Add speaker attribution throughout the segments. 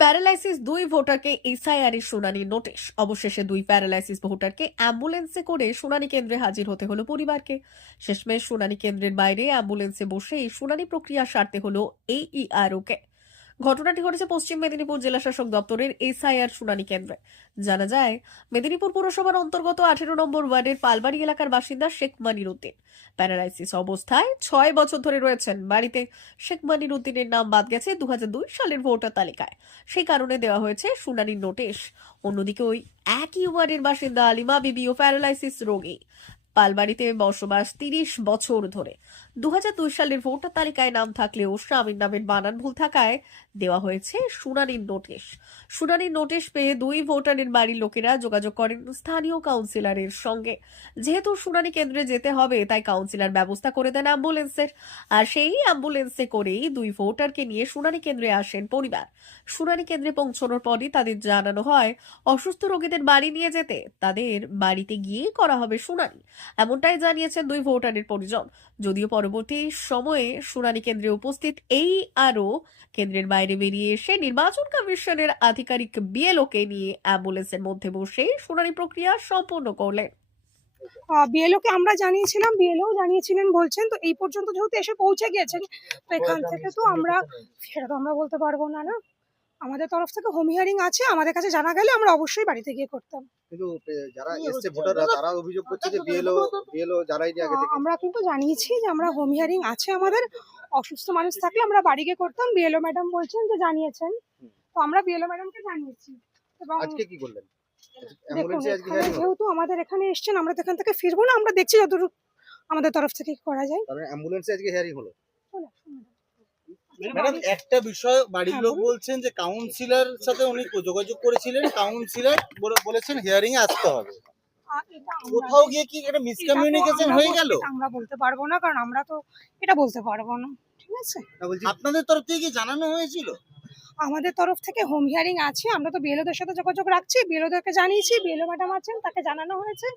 Speaker 1: Paralysis দুই ভোটারকে SIR এর শুনানি নোটিশ। অবশেষে দুই প্যারালাইসিস ভোটারকে অ্যাম্বুলেন্সে করে শুনানি কেন্দ্রে হাজির হতে হলো পরিবারকে। শেষমেশ শুনানি কেন্দ্রের বাইরে অ্যাম্বুলেন্সে বসে এই শুনানি প্রক্রিয়া সারতে হলো এইইআরও কে। ঘটনাটি ঘটেছে পশ্চিম মেদিনীপুর জেলা শাসক দপ্তরের এসআইআর শুনানি কেন্দ্রে। জানা যায়, মেদিনীপুর পুরসভার অন্তর্গত আঠেরো নম্বর ওয়ার্ডের পালবাড়ি এলাকার বাসিন্দা শেখ মানির উদ্দিন। প্যারালাইসিস অবস্থায় ছয় বছর ধরে রয়েছেন। বাড়িতে শেখ মানির উদ্দিনের নাম বাদ গেছে দুহাজার দুই সালের ভোটার তালিকায়। সেই কারণে দেওয়া হয়েছে শুনানির নোটিশ। অন্যদিকে ওই একই ওয়ার্ডের বাসিন্দা আলিমা বিবিও প্যারালাইসিস রোগী। পালবাড়িতে বসবাস তিরিশ বছর ধরে। দু হাজার দুই সালের ভোটার তালিকায় নাম থাকলেও স্বামীর নামের বানান ভুল থাকায় দেওয়া হয়েছে শুনানির নোটিশ। শুনানির নোটিশ পেয়ে দুই ভোটারের বাড়ির লোকেরা যোগাযোগ করেন স্থানীয় কাউন্সিলরের সঙ্গে। যেহেতু শুনানি কেন্দ্রে যেতে হবে, তাই কাউন্সিলর ব্যবস্থা করে দেন অ্যাম্বুলেন্সের। আর সেই অ্যাম্বুলেন্সে করেই দুই ভোটারকে নিয়ে শুনানি কেন্দ্রে আসেন পরিবার। শুনানি কেন্দ্রে পৌঁছানোর পরই তাদের জানানো হয়, অসুস্থ রোগীদের বাড়ি নিয়ে যেতে, তাদের বাড়িতে গিয়ে করা হবে শুনানি। এমনটাই জানিয়েছেন দুই ভোটারের পরিজন। যদিও পরবর্তী সময়ে শুনানি কেন্দ্রে উপস্থিত এই আরও কেন্দ্রের বাইরে বেরিয়ে এসে নির্বাচন কমিশনের আধিকারিক বিএলওকে নিয়ে অ্যাম্বুলেন্সের মধ্যে বসে শুনানি প্রক্রিয়া সম্পন্ন করলেন।
Speaker 2: বিএলওকে আমরা জানিয়েছিলাম বিএলও জানিয়েছিলেন বলছেন তো এই পর্যন্ত যেহেতু এসে পৌঁছে গিয়েছেন তো এখান থেকে তো আমরা সেটা তো আমরা বলতে পারব না না? আমাদের তরফ থেকে হোম হিয়ারিং আছে আমাদের কাছে জানা গেলে আমরা অবশ্যই বাড়িতে গিয়ে করতাম।
Speaker 3: কিন্তু যারা এসছে ভোটাররা তারা অভিযোগ করছে যে বিএলও বিএলও যারাই আগে থেকে
Speaker 2: আমরা কিন্তু জানিয়েছি যে আমরা হোম হিয়ারিং আছে আমাদের। অসুস্থ মানুষ থাকলে আমরা বাড়ি গিয়ে করতাম। বিএলও ম্যাডাম বলছেন যে জানিয়েছেন। তো আমরা বিএলও ম্যাডামকে জানিয়েছি। এবং
Speaker 3: আজকে কি
Speaker 2: দেখুন এখানে যেহেতু আমাদের এখানে এসছেন আমরা তো এখান থেকে ফিরবো না আমরা দেখছি যতটুকু আমাদের তরফ থেকে করা যায়।
Speaker 3: অ্যাম্বুলেন্সে আজকে হিয়ারিং হলো।
Speaker 4: ম্যাডাম একটা বিষয় বাড়ির
Speaker 2: হ্যাঁ,
Speaker 4: লোক বলছেন যে কাউন্সিলর সাথে উনি যোগাযোগ করেছিলেন কাউন্সিলর বলেছেন হিয়ারিং এ আসতে হবে। কোথাও গিয়ে কি একটা মিসকমিউনিকেশন হয়ে গেল?
Speaker 2: আমরা বলতে পারব না কারণ আমরা তো এটা বলতে পারব না। ঠিক আছে?
Speaker 4: আপনাদের তরফ থেকে কি জানানো হয়েছিল?
Speaker 2: আমাদের তরফ থেকে হোম হিয়ারিং আছে। আমরা তো বিএলওদের সাথে যোগাযোগ রাখছি। বিএলওদেরকে জানিয়েছি বিএলও ম্যাডাম আছেন তাকে জানানো হয়েছে।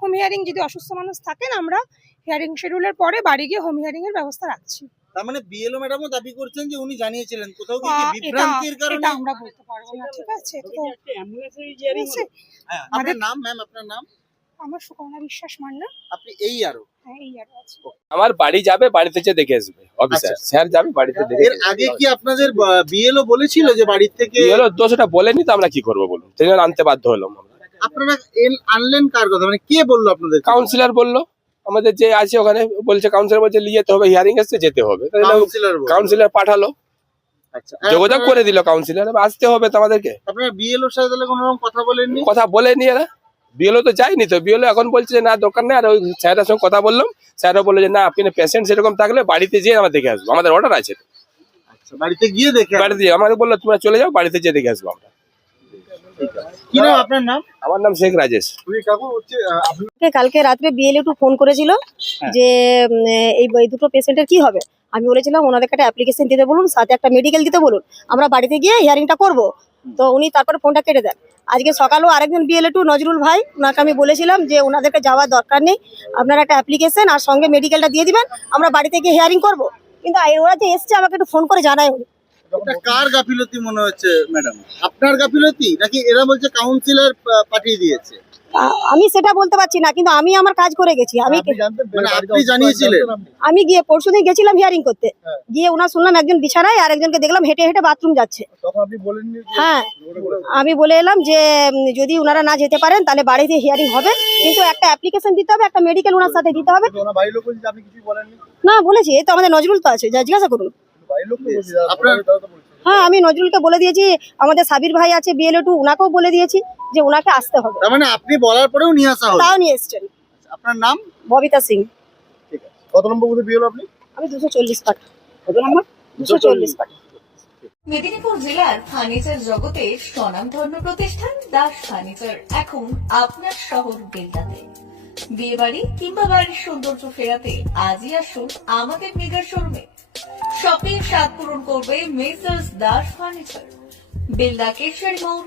Speaker 2: হোম হিয়ারিং যদি অসুস্থ মানুষ থাকেন আমরা হিয়ারিং শিডিউলের পরে বাড়ি গিয়ে হোম হিয়ারিং এর ব্যবস্থা রাখছি।
Speaker 4: তার মানে বিএলও ম্যাডামও দাবি করছেন যে উনি জানিয়েছিলেন। কোথাও কি বিভ্রান্তির কারণে?
Speaker 2: আমরা বলতে পারব না ঠিক আছে? তো?
Speaker 4: হ্যাঁ, আপনার নাম ম্যাম আপনার নাম?
Speaker 2: আমার সুকর্ণা বিশ্বাস মান্না।
Speaker 4: আপনি এই আরও?
Speaker 2: হ্যাঁ এই আর আছে।
Speaker 5: আমার বাড়ি যাবে বাড়িতে যেয়ে দেখে আসবে অফিসার
Speaker 4: আচ্ছা।
Speaker 5: স্যার যাবে বাড়িতে দেখে
Speaker 4: এর আগে কি আপনাদের বিএলও বলেছিল যে বাড়ির থেকে
Speaker 5: হলো দোষটা বলেনি তো আমরা কি করব বলুন? জন্য আনতে বাধ্য হলাম
Speaker 4: আপনারা আনলেন কার কথা? মানে কে বলল আপনাদের
Speaker 5: কাউন্সিলর বলল। আমাদের যে আছে ওখানে বলছে কাউন্সিলর বলছে নিয়ে যেতে হবে হিয়ারিং এসছে যেতে হবে।
Speaker 4: কাউন্সিলর
Speaker 5: কাউন্সিলর পাঠালো।
Speaker 4: আচ্ছা
Speaker 5: যোগাযোগ করে দিল কাউন্সিলর আসতে হবে তো আমাদেরকে
Speaker 4: আপনারা বিএলওর সাথে তাহলে কোনো রকম কথা বলেননি?
Speaker 5: কথা বলেনি এরা। বিএলও তো যায়নি তো বিএলও এখন বলছে যে না দোকান নেই। আর ওই স্যারের সঙ্গে কথা বললাম স্যারও বলল যে না আপনি পেশেন্ট সেরকম থাকলে বাড়িতে যেয়ে আমরা দেখে আসব। আমাদের অর্ডার আছে
Speaker 4: আচ্ছা বাড়িতে গিয়ে দেখে
Speaker 5: বাড়িতে যেয়ে আমাদের বলল তোমরা চলে যাও বাড়িতে যেয়ে দেখে আসব আমরা।
Speaker 4: কি আপনার নাম?
Speaker 5: আমার নাম শেখ রাজেশ।
Speaker 6: কালকে রাত্রে বিএলএ টু ফোন করেছিল
Speaker 4: হ্যাঁ।
Speaker 6: যে এই এই দুটো পেশেন্টের কি হবে? আমি বলেছিলাম ওনাদের একটা অ্যাপ্লিকেশন দিতে বলুন সাথে একটা মেডিকেল দিতে বলুন। আমরা বাড়িতে গিয়ে হিয়ারিংটা করব। তো উনি তারপরে ফোনটা কেটে দেন। আজকে সকালেও আরেকজন বিএলএ টু নজরুল ভাই ওনাকে আমি বলেছিলাম যে ওনাদেরকে যাওয়ার দরকার নেই। আপনারা একটা অ্যাপ্লিকেশন আর সঙ্গে মেডিকেলটা দিয়ে দিবেন আমরা বাড়িতে গিয়ে হিয়ারিং করব। কিন্তু ওরা যে এসছে আমাকে একটু ফোন করে জানায় উনি।
Speaker 4: কার গাফিলতি মনে হচ্ছে ম্যাডাম আপনার গাফিলতি? নাকি এরা বলছে কাউন্সিলর পাঠিয়ে দিয়েছে?
Speaker 6: আমি সেটা বলতে পারছি না কিন্তু আমি আমার কাজ করে গেছি আমি
Speaker 4: মানে আপনি জানিয়েছিলেন?
Speaker 6: আমি গিয়ে পরশুদিন গেছিলাম হিয়ারিং করতে। গিয়ে ওনার শুনলাম একজন বিছানায় আর একজনকে দেখলাম হেঁটে হেঁটে বাথরুম যাচ্ছে।
Speaker 3: তখন আপনি বলেননি যে-
Speaker 6: হ্যাঁ আমি বলে এলাম যে যদি ওনারা না যেতে পারেন তাহলে বাড়িতে হিয়ারিং হবে। কিন্তু একটা অ্যাপ্লিকেশন দিতে হবে একটা মেডিকেল ওনার সাথে দিতে হবে। না বলেছি এই তো আমাদের নজরুল তো আছে যা জিজ্ঞাসা করুন। হ্যাঁ আমি নজরুলকে বলে দিয়েছি আমাদের সাবির ভাই আছে বিএলএ টু ওনাকেও বলে দিয়েছি। যে ওনাকে আসতে হবে।
Speaker 4: তার মানে আপনি বলার পরেও নিয়ে আসা হলো?
Speaker 6: তাও নিয়ে এসছেন।
Speaker 4: আপনার নাম?
Speaker 6: ববিতা সিং। ঠিক আছে।
Speaker 3: কত নম্বর বুথে বিয়ে হলো আপনি?
Speaker 6: আমি দুশো চল্লিশ পাঠ কত নম্বর? দুশো চল্লিশ। পাঠ
Speaker 1: মেদিনীপুর জেলার ফার্নিচার জগতের স্বনামধন্য প্রতিষ্ঠান দাস ফার্নিচার। এখন আপনার শহর বেলদাতে বিয়ে বাড়ি কিংবা বাড়ির সৌন্দর্য ফেরাতে আজই আসুন আমাদের মেগা শোরুমে। শপিং স্বাদ পূরণ করবে মেসার্স দাস ফার্নিচার। বেলদা কেশারি মোড়